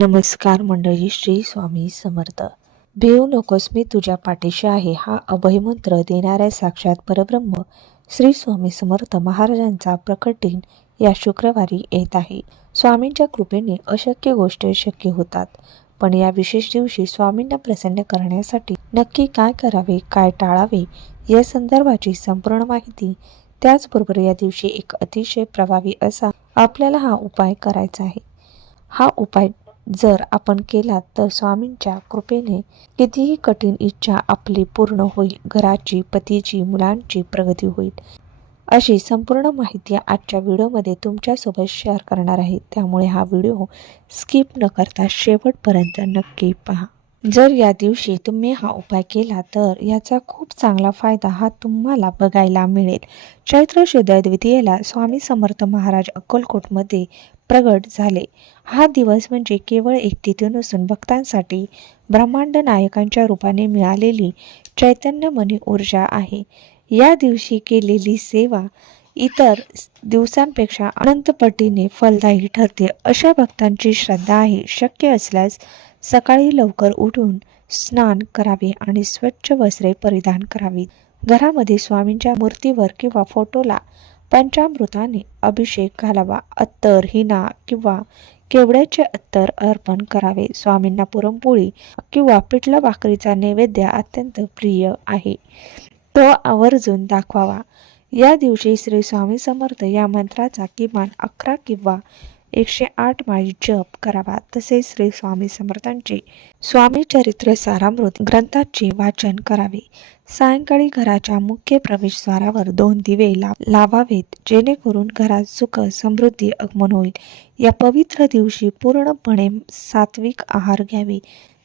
नमस्कार मंडळी, श्री स्वामी समर्थ. भिवू नकोस, मी तुझ्या पाठीशी आहे. हा अभयमंत्र देणाऱ्या साक्षात परब्रह्म श्री स्वामी समर्थ महाराजांचा प्रकट दिन या शुक्रवारी येत आहे. स्वामींच्या कृपेने अशक्य गोष्टी शक्य होतात. पण या विशेष दिवशी स्वामींना प्रसन्न करण्यासाठी नक्की काय करावे, काय टाळावे या संदर्भाची संपूर्ण माहिती, त्याचबरोबर या दिवशी एक अतिशय प्रभावी असा आपल्याला हा उपाय करायचा आहे. हा उपाय जर आपण केला तर स्वामींच्या कृपेने कितीही कठीण इच्छा आपली पूर्ण होईल. घराची, पतीची, मुलांची प्रगती होईल. अशी संपूर्ण माहिती आजच्या व्हिडिओमध्ये तुमच्यासोबत शेअर करणार आहे. त्यामुळे हा व्हिडिओ स्किप न करता शेवटपर्यंत नक्की पहा. जर या दिवशी तुम्ही हा उपाय केला तर याचा खूप चांगला फायदा हा तुम्हाला बघायला मिळेल. चैत्र शुद्ध द्वितीयेला स्वामी समर्थ महाराज अक्कलकोटमध्ये प्रगट झाले. हा दिवस म्हणजे केवळ एक तिथी नसून भक्तांसाठी ब्रह्मांड नायकांच्या रूपाने मिळालेली चैतन्यमय ऊर्जा आहे. या दिवशी केलेली सेवा इतर दिवसांपेक्षा अनंत पटीने फलदायी ठरते, अशा भक्तांची श्रद्धा आहे. शक्य असल्यास सकाळी लवकर उठून स्नान करावे आणि स्वच्छ वस्त्रे परिधान करावी. घरामध्ये स्वामींच्या मूर्तीवर किंवा फोटोला पंचामृताने अभिषेक घालावा. अत्तर, हिना किंवा केवड्याचे अत्तर अर्पण करावे. स्वामींना पुरणपोळी किंवा पिठलं भाकरीचा नैवेद्य अत्यंत प्रिय आहे, तो आवर्जून दाखवावा. या दिवशी श्री स्वामी समर्थ या मंत्राचा किमान 11 किंवा 108 माळी जप करावा. तसेच श्री स्वामी समर्थांचे स्वामी चरित्र सारामृत ग्रंथाचे वाचन करावे. सायंकाळी घराच्या मुख्य प्रवेशद्वारावर 2 दिवे लावावेत, जेणेकरून घरात सुख समृद्धी आगमन होईल. या पवित्र दिवशी पूर्णपणे सात्विक आहार घ्यावे.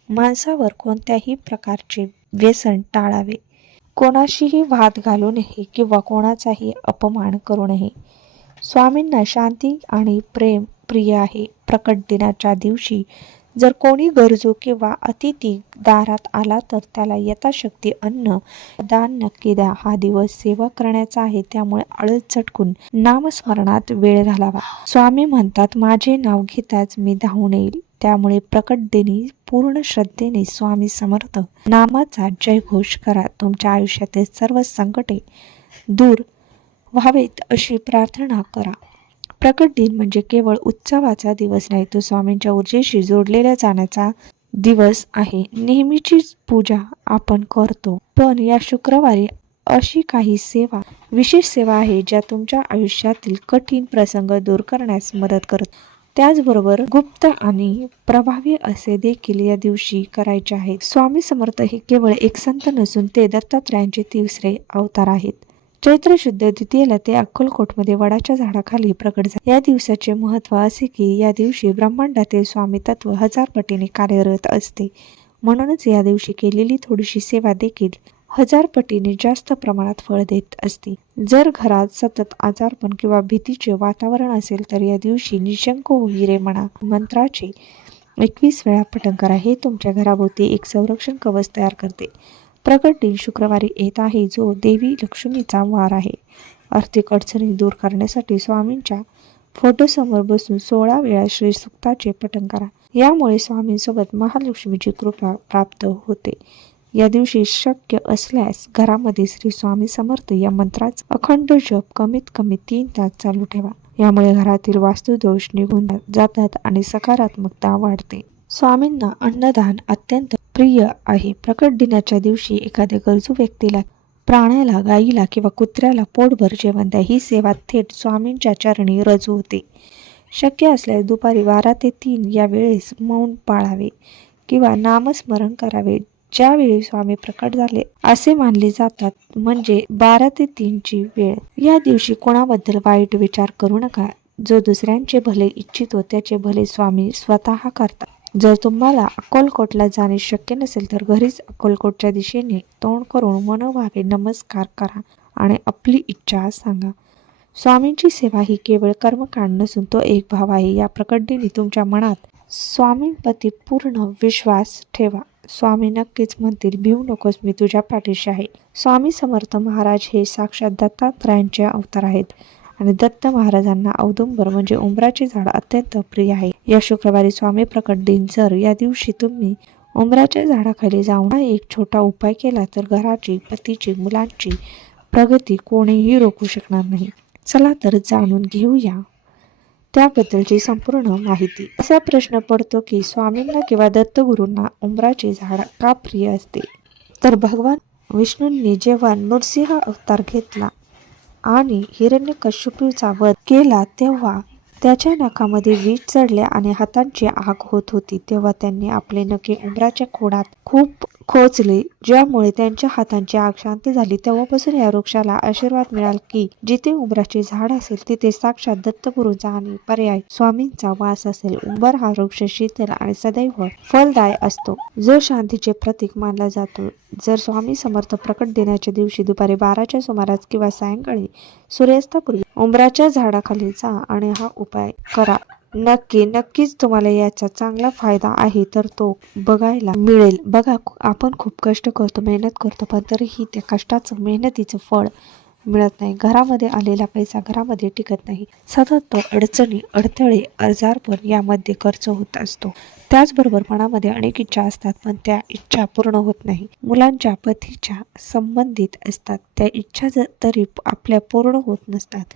मांसावर कोणत्याही प्रकारचे व्यसन टाळावे. कोणाशीही वाद घालू नये किंवा कोणाचाही अपमान करू नये. स्वामींना शांती आणि प्रेम प्रिय आहे. प्रकट दिनाच्या दिवशी जर कोणी गरजू किंवा अतिथी दारात आला तर त्याला यथाशक्ती अन्न दान नक्की द्या. हा दिवस सेवा करण्याचा आहे, त्यामुळे आळस झटकून नामस्मरणात वेळ घालावा. स्वामी म्हणतात, माझे नाव घेताच मी धावून येईल. त्यामुळे प्रकट दिनी पूर्ण श्रद्धेने स्वामी समर्थ नामाचा जयघोष करा. तुमच्या आयुष्यातील सर्व संकटे दूर व्हावेत अशी प्रार्थना करा. प्रकट दिन म्हणजे केवळ उत्सवाचा दिवस नाही, तो स्वामींच्या ऊर्जेशी जोडलेला जाण्याचा दिवस आहे. नेहमीची पूजा आपण करतो, पण या शुक्रवारी अशी काही विशेष सेवा आहे ज्या तुमच्या आयुष्यातील कठीण प्रसंग दूर करण्यास मदत करतात. त्याचबरोबर गुप्त आणि प्रभावी असे देखील या दिवशी करायचे आहेत. स्वामी समर्थ हे केवळ एक संत नसून ते दत्तात्रयांचे तिसरे अवतार आहेत. चैत्र शुद्ध द्वितीयेला ते अक्कलकोटमध्ये वडाच्या झाडाखाली प्रकट झाले. या दिवसाचे महत्त्व असे की या दिवशी ब्रह्मांडातील स्वामी तत्व 1000 पटीने कार्यरत असते. म्हणूनच या दिवशी केलेली थोडीशी सेवा देखील 1000 पटीने जास्त प्रमाणात फळ देत असते. जर घरात सतत आजारपण किंवा भीतीचे वातावरण असेल तर या दिवशी निशंक होई रे म्हणा मंत्राचे 21 वेळा पठण करा. हे तुमच्या घराभोवती एक संरक्षण कवच तयार करते. प्रकट दिन शुक्रवारी येत आहे, जो देवी लक्ष्मीचा वार आहे. आर्थिक अडचणी दूर करण्यासाठी स्वामींच्या फोटोसमोर बसून 16 वेळा श्री सुक्ताचे पठण करा. यामुळे स्वामींसोबत महालक्ष्मीची कृपा प्राप्त होते. या दिवशी शक्य असल्यास घरामध्ये श्री स्वामी समर्थ या मंत्राचा अखंड जप कमीत कमी 3 तास चालू ठेवा. यामुळे घरातील वास्तुदोष निघून जातात आणि सकारात्मकता वाढते. स्वामींना अन्नदान अत्यंत प्रिय आहे. प्रकट दिनाच्या दिवशी एखाद्या गरजू व्यक्तीला, प्राण्याला, गायीला किंवा कुत्र्याला पोटभर जेवण द्या. ही सेवा थेट स्वामींच्या चरणी रजू होते. शक्य असल्यास दुपारी 12 ते 3 या वेळेस मौन पाळावे किंवा नामस्मरण करावे. ज्यावेळी स्वामी प्रकट झाले असे मानले जातात, म्हणजे 12 ते 3 ची वेळ. या दिवशी कोणाबद्दल वाईट विचार करू नका. जो दुसऱ्यांचे भले इच्छितो त्याचे भले स्वामी स्वतः करतात. जर तुम्हाला अक्कलकोटला जाणे शक्य नसेल तर घरीच अक्कलकोटच्या दिशेने तोंड करून मनोभावे नमस्कार करा आणि आपली इच्छा सांगा. स्वामींची सेवा ही केवळ कर्मकांड नसून तो एक भाव आहे. या प्रकट दिनी तुमच्या मनात स्वामींप्रती पूर्ण विश्वास ठेवा. स्वामी नक्कीच म्हणतील, भिवू नकोस, मी तुझ्या पाठीशी आहे. स्वामी समर्थ महाराज हे साक्षात दत्तात्रयांचे अवतार आहेत आणि दत्त महाराजांना औदुंबर म्हणजे उंबराचे झाड अत्यंत प्रिय आहे. या शुक्रवारी स्वामी प्रकट दिन, जर या दिवशी तुम्ही उंबराच्या झाडाखाली जाऊन हा एक छोटा उपाय केला तर घराची, पतीची, मुलांची प्रगती कोणीही रोखू शकणार नाही. चला तर जाणून घेऊया त्याबद्दलची संपूर्ण माहिती. असा प्रश्न पडतो की स्वामींना किंवा दत्तगुरूंना उंबराचे झाड का प्रिय असते? तर भगवान विष्णूंनी जेव्हा नृसिंह अवतार घेतला आणि हिरण्यकश्यपूचा वध केला तेव्हा त्याच्या नखामध्ये विष चढले आणि हातांची आग होत होती. तेव्हा त्यांनी आपले नखे उंबराच्या खोडात खूप खोचले, ज्यामुळे त्यांच्या हातांची आग शांत झाली. तेव्हापासून या वृक्षाला आशीर्वाद मिळाला की जिथे उंबराचे झाड असेल तिथे साक्षात दत्तगुरूंचा आणि पर्याय स्वामींचा वास असेल. उंबर हा वृक्ष शीतल आणि सदैव फलदाय असतो, जो शांतीचे प्रतीक मानला जातो. जर स्वामी समर्थ प्रकट दिनाच्या दिवशी दुपारी 12च्या सुमारास किंवा सायंकाळी सूर्यास्तापूर्वी उंबराच्या झाडाखाली जा आणि हा उपाय करा. नक्कीच तुम्हाला याचा चांगला फायदा आहे तर तो बघायला मिळेल. बघा, आपण खूप कष्ट करतो, मेहनत करतो, पण तरीही त्या कष्टाचं, मेहनतीचं फळ मिळत नाही. घरामध्ये आलेला पैसा घरामध्ये टिकत नाही. सतत तो अडचणी, अडथळे, आजारपण यामध्ये खर्च होत असतो. त्याचबरोबर मनामध्ये अनेक इच्छा असतात, पण त्या इच्छा पूर्ण होत नाही. मुलांच्या, पतीच्या संबंधित असतात. त्या इच्छा तरी आपल्या पूर्ण होत नसतात.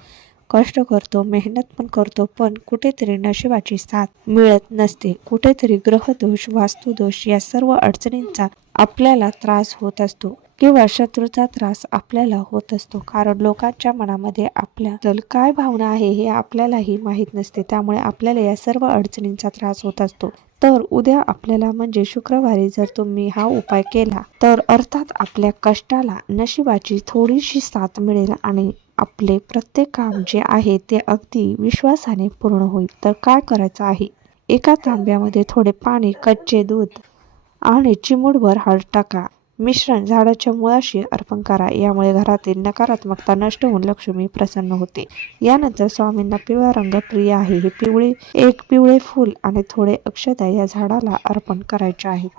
कष्ट करतो, मेहनत पण करतो, पण कुठेतरी नशिबाची साथ मिळत नसते. कुठेतरी ग्रहदोष, वास्तुदोष या सर्व अडचणींचा आपल्याला त्रास होत असतो किंवा शत्रूचा त्रास आपल्याला होत असतो. कारण लोकांच्या मनामध्ये आपल्याबद्दल काय भावना आहे हे आपल्यालाही माहीत नसते. त्यामुळे आपल्याला या सर्व अडचणींचा त्रास होत असतो. तर उद्या आपल्याला म्हणजे शुक्रवारी जर तुम्ही हा उपाय केला तर अर्थात आपल्या कष्टाला नशिबाची थोडीशी साथ मिळेल आणि आपले प्रत्येक काम जे आहे ते अगदी विश्वासाने पूर्ण होईल. तर काय करायचं आहे? एका तांब्यामध्ये थोडे पाणी, कच्चे दूध आणि चिमूटभर हळद टाका. मिश्रण झाडाच्या मुळाशी अर्पण करा. यामुळे घरातील नकारात्मकता नष्ट होऊन लक्ष्मी प्रसन्न होते. यानंतर स्वामींना पिवळा रंग प्रिय आहे. हे एक पिवळे फूल आणि थोडे अक्षता या झाडाला अर्पण करायचे आहेत.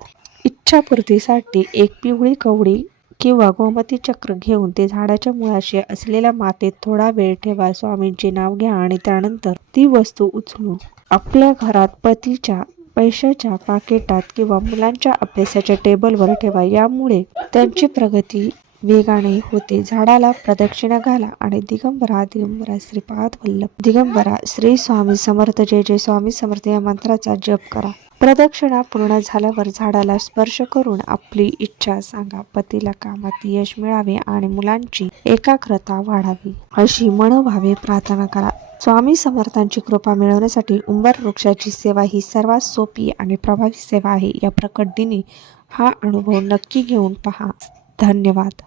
इच्छापूर्तीसाठी एक पिवळी कवडी किंवा गोमती चक्र घेऊन ते झाडाच्या मुळाशी असलेल्या मातीत थोडा वेळ ठेवा. स्वामींचे नाव घ्या आणि त्यानंतर ती वस्तू उचलून आपल्या घरात, पतीच्या पैशाच्या पाकिटात किंवा मुलांच्या अभ्यासाच्या टेबलवर ठेवा. यामुळे त्यांची प्रगती वेगाने होते. झाडाला प्रदक्षिणा घाला आणि दिगंबरा दिगंबरा श्रीपाद वल्लभ दिगंबरा श्री स्वामी समर्थ जय जय स्वामी समर्थ या मंत्राचा जप करा. प्रदक्षिणा पूर्ण झाल्यावर झाडाला स्पर्श करून आपली इच्छा सांगा. पतीला कामात यश मिळावे आणि मुलांची एकाग्रता वाढावी अशी मनोभावे प्रार्थना करा. स्वामी समर्थांची कृपा मिळवण्यासाठी उंबर वृक्षाची सेवा ही सर्वात सोपी आणि प्रभावी सेवा आहे. या प्रकट दिनी हा अनुभव नक्की घेऊन पहा. धन्यवाद.